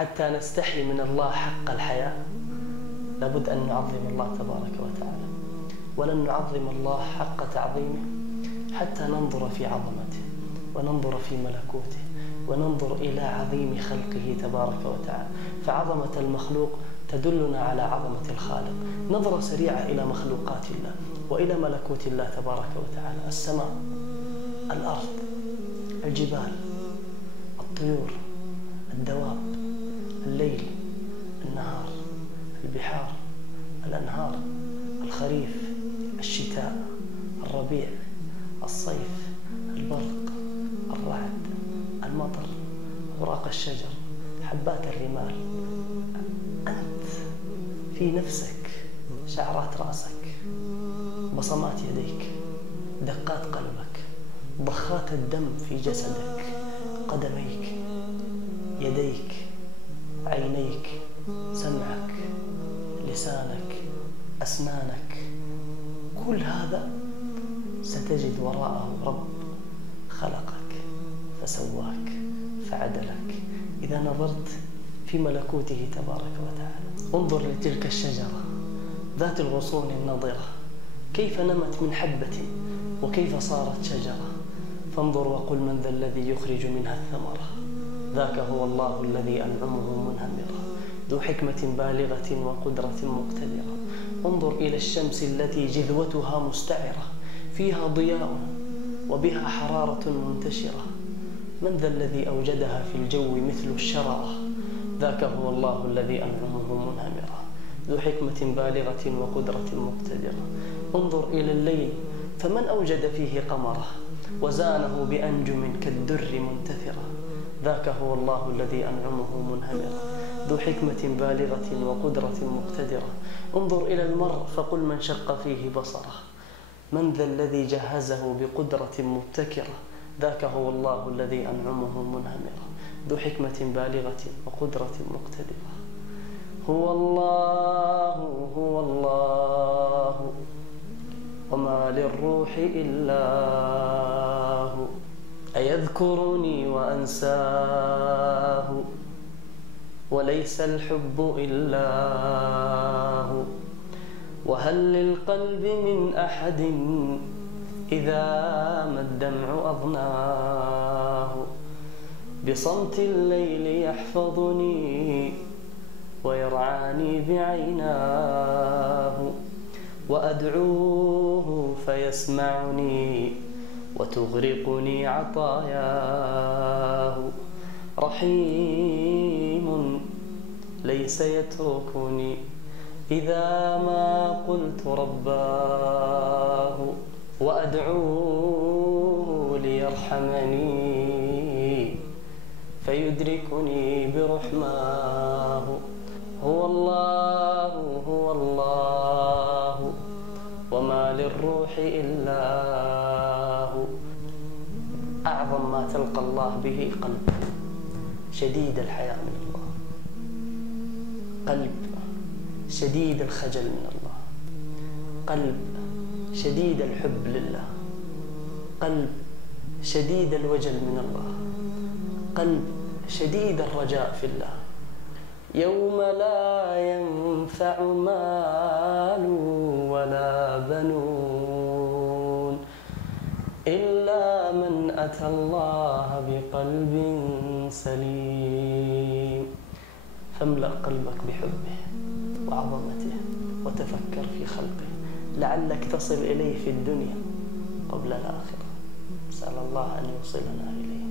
حتى نستحي من الله حق الحياء لابد أن نعظم الله تبارك وتعالى، ولن نعظم الله حق تعظيمه حتى ننظر في عظمته وننظر في ملكوته وننظر إلى عظيم خلقه تبارك وتعالى. فعظمة المخلوق تدلنا على عظمة الخالق. نظرة سريعة إلى مخلوقات الله وإلى ملكوت الله تبارك وتعالى: السماء، الأرض، الجبال، الطيور، الدواب، الليل، النهار، البحار، الأنهار، الخريف، الشتاء، الربيع، الصيف، البرق، الرعد، المطر، أوراق الشجر، حبات الرمال. أنت في نفسك، شعرات رأسك، بصمات يديك، دقات قلبك، ضخات الدم في جسدك، قدميك، يديك، عينيك، سمعك، لسانك، أسنانك. كل هذا ستجد وراءه رب خلقك فسواك فعدلك. إذا نظرت في ملكوته تبارك وتعالى انظر لتلك الشجرة ذات الغصون النضرة كيف نمت من حبة وكيف صارت شجرة، فانظر وقل: من ذا الذي يخرج منها الثمرة؟ ذاك هو الله الذي أنعمه منهمرة ذو حكمة بالغة وقدرة مقتدرة. انظر إلى الشمس التي جذوتها مستعرة فيها ضياء وبها حرارة منتشرة. من ذا الذي أوجدها في الجو مثل الشررة؟ ذاك هو الله الذي أنعمه منهمرة ذو حكمة بالغة وقدرة مقتدرة. انظر إلى الليل فمن أوجد فيه قمره وزانه بأنجم كالدر منتثرة. ذاك هو الله الذي أنعمه منهمرة ذو حكمة بالغة وقدرة مقتدرة. انظر إلى المرء فقل: من شق فيه بصره؟ من ذا الذي جهزه بقدرة مبتكرة؟ ذاك هو الله الذي أنعمه منهمرة ذو حكمة بالغة وقدرة مقتدرة. هو الله هو الله وما للروح إلا هو أيذكرني وأنساه وليس الحب إلا هو. وهل للقلب من أحد إذا ما الدمع أضناه بصمت الليل يحفظني ويرعاني بعيناه وأدعوه فيسمعني وتغرقني عطاياه. رحيم ليس يتركني إذا ما قلت رباه وأدعوه ليرحمني فيدركني برحماه. هو الله هو الله وما للروح إلا هو. أعظم ما تلقى الله به قلب شديد الحياء من الله، قلب شديد الخجل من الله، قلب شديد الحب لله، قلب شديد الوجل من الله، قلب شديد الرجاء في الله. يوم لا ينفع مال ولا بنون إلا من أتى الله بقلب سليم. فاملأ قلبك بحبه وعظمته وتفكر في خلقه لعلك تصل إليه في الدنيا قبل الآخرة. أسأل الله أن يوصلنا إليه.